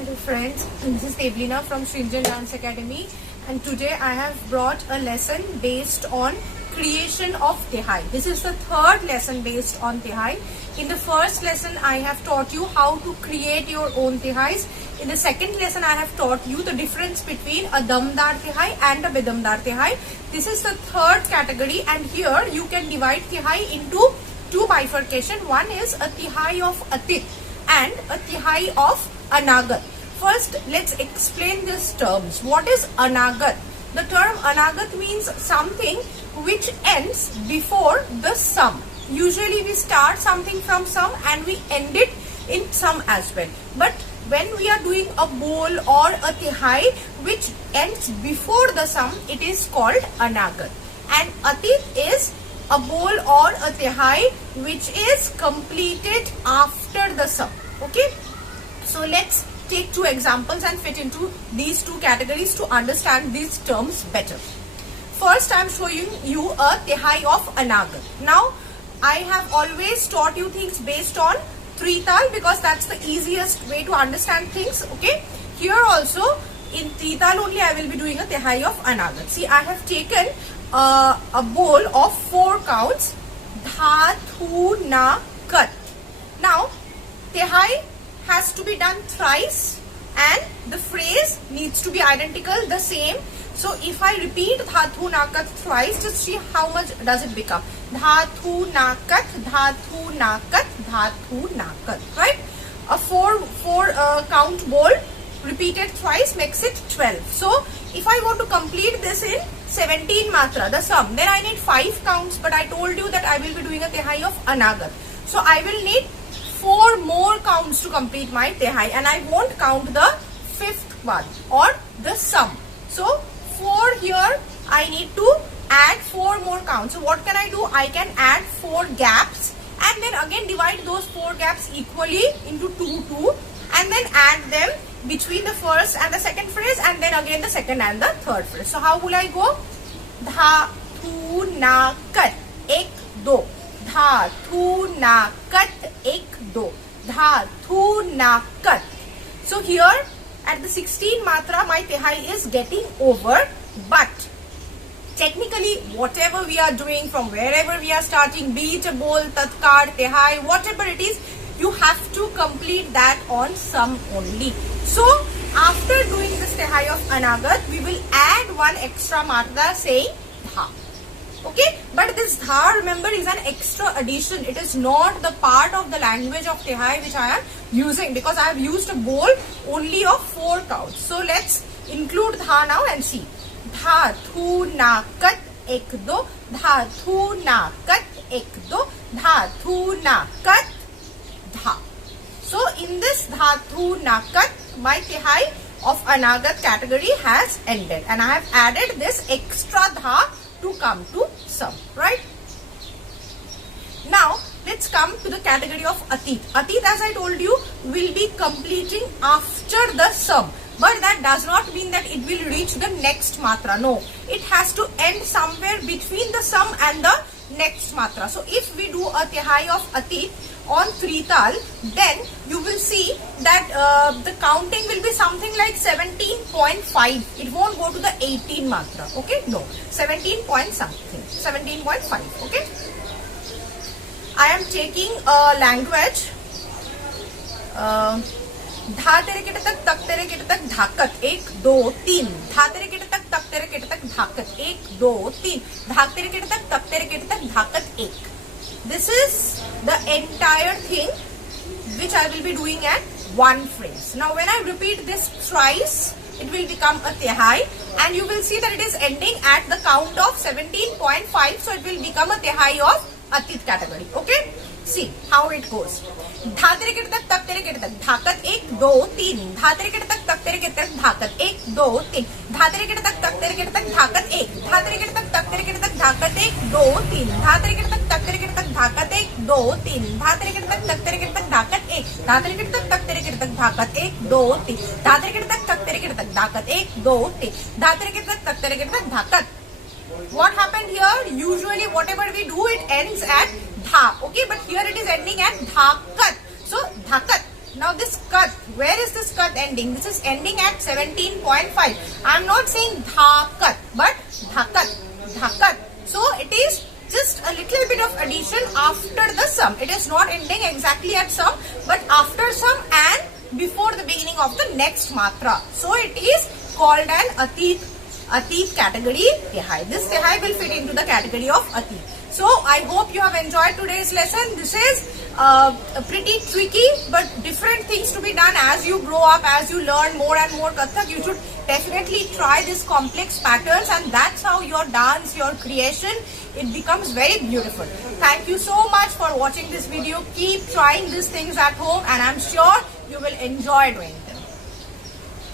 Hello friends, this is Evelina from Shrinjan Dance Academy, and today I have brought a lesson based on creation of Tihai. This is the third lesson based on Tihai. In the first lesson I have taught you how to create your own Tihais. In the second lesson I have taught you the difference between a Damdar Tihai and a Bedamdar Tihai. This is the third category, and here you can divide Tihai into two bifurcation. One is a Tihai of Atit and a Tihai of Anagat. First, let's explain these terms. What is Anagat? The term Anagat means something which ends before the sum. Usually we start something from sum and we end it in sum as well. But when we are doing a bol or a Tihai which ends before the sum, it is called Anagat. And Atit is a bol or a Tihai which is completed after the sum. Okay? So let's take two examples and fit into these two categories to understand these terms better. First, I am showing you a Tihai of Anagat. Now, I have always taught you things based on Trital because that's the easiest way to understand things. Okay. Here also, in Trital only, I will be doing a Tihai of Anagat. See, I have taken a bowl of 4 counts. Dha, Thu, Na, Kat. Now, Tihai has to be done thrice and the phrase needs to be identical, the same. So if I repeat Dhathu Nakat thrice, just see how much does it become. Dhathu Nakat, Dhathu Nakat, Dhathu Nakat. Right? A 4 count bowl repeated thrice makes it 12. So if I want to complete this in 17 matra, the sum, then I need 5 counts, but I told you that I will be doing a Tihai of Anagat. So I will need 4 more counts to complete my Tihai, and I won't count the 5th one or the sum. So 4 here, I need to add 4 more counts. So what can I do? I can add 4 gaps and then again divide those 4 gaps equally into 2, and then add them between the first and the second phrase, and then again the second and the third phrase. So how will I go? Dha, Thu, Na, Kat, Ek, Do. Dha, Thu, Na, Kat, Ek, Do. Dha, Thu, Na, Kat. So here at the 16 matra my Tihai is getting over, but technically whatever we are doing from wherever we are starting, be it a bol, tatkar, Tihai, whatever it is, you have to complete that on sum only. So after doing this Tihai of Anagat, we will add one extra matra saying Dha. Okay, but this Dha, remember, is an extra addition. It is not the part of the language of Tihai which I am using, because I have used a bowl only of 4 counts. So let's include Dha now and see. Dha, Thu, Na, Kat, Ek, Do. Dha, Thu, Na, Kat, Ek, Do. Dha, Thu, Na, Kat, Dha. So in this Dha, Thu, Na, Kat, my Tihai of Anagat category has ended, and I have added this extra Dha to come to sum, right? Now let's come to the category of Atit. Atit, as I told you, will be completing after the sum, but that does not mean that it will reach the next matra. No, it has to end somewhere between the sum and the next matra. So if we do a Tihai of Atit on Trital, then you will see that the counting will be something like 17.5. It won't go to the 18 matra. Okay, no, 17 point something, 17.5. Okay, I am taking a language. Dha tere kete tak, tak tere kete tak, dhakat, 1, 2, 3. Dha tere kete tak, tak tere kete tak, dhakat, 1, 2, 3. Dha tere kete tak, tak tere kete tak, dhakat, 1. This is the entire thing which I will be doing at one phrase. Now when I repeat this thrice, it will become a Tihai, and you will see that it is ending at the count of 17.5. So it will become a Tihai of Atit category. Okay, see how it goes. Dha tere kete tak, tak tere kete tak, dhakat, 1, 2, 3. Dha tere kete tak, tak tere kete tak, dhakat, 1, 2, 3. Dha tere kete tak, tak tere kete tak, dhakat, 1. Dha tere kete tak, tak tere kete tak, dhakat, 1, 2, 3. Dha tere kete tak, tak tere kete tak, dhakat, 1, 2, 3. Dha tere kete tak, tak tere kete tak, dhakat, 1. Dha tere kete tak, tak tere kete tak, dhakat, 1, 2, 3. Dha tere kete tak, tak tere kete tak, dhakat, 1, 2, 3. Dha tere kete tak, tak tere kete tak, dhakat. What happened here? Usually whatever we do, it ends at Dha. Okay, but here it is ending at Dhakat. So Dhakat. Now this kat, where is this this kat ending. This is ending at 17.5. I'm not saying dhakat, but dhakat, dhakat. So it is just a little bit of addition after the sum. It is not ending exactly at sum, but after sum and before the beginning of the next matra. So it is called an atit category Tihai. This Tihai will fit into the category of atit. So I hope you have enjoyed today's lesson. This is pretty tricky, but different things to be done as you grow up, as you learn more and more Kathak. You should definitely try these complex patterns, and that's how your dance, your creation, it becomes very beautiful. Thank you so much for watching this video. Keep trying these things at home, and I'm sure you will enjoy doing them.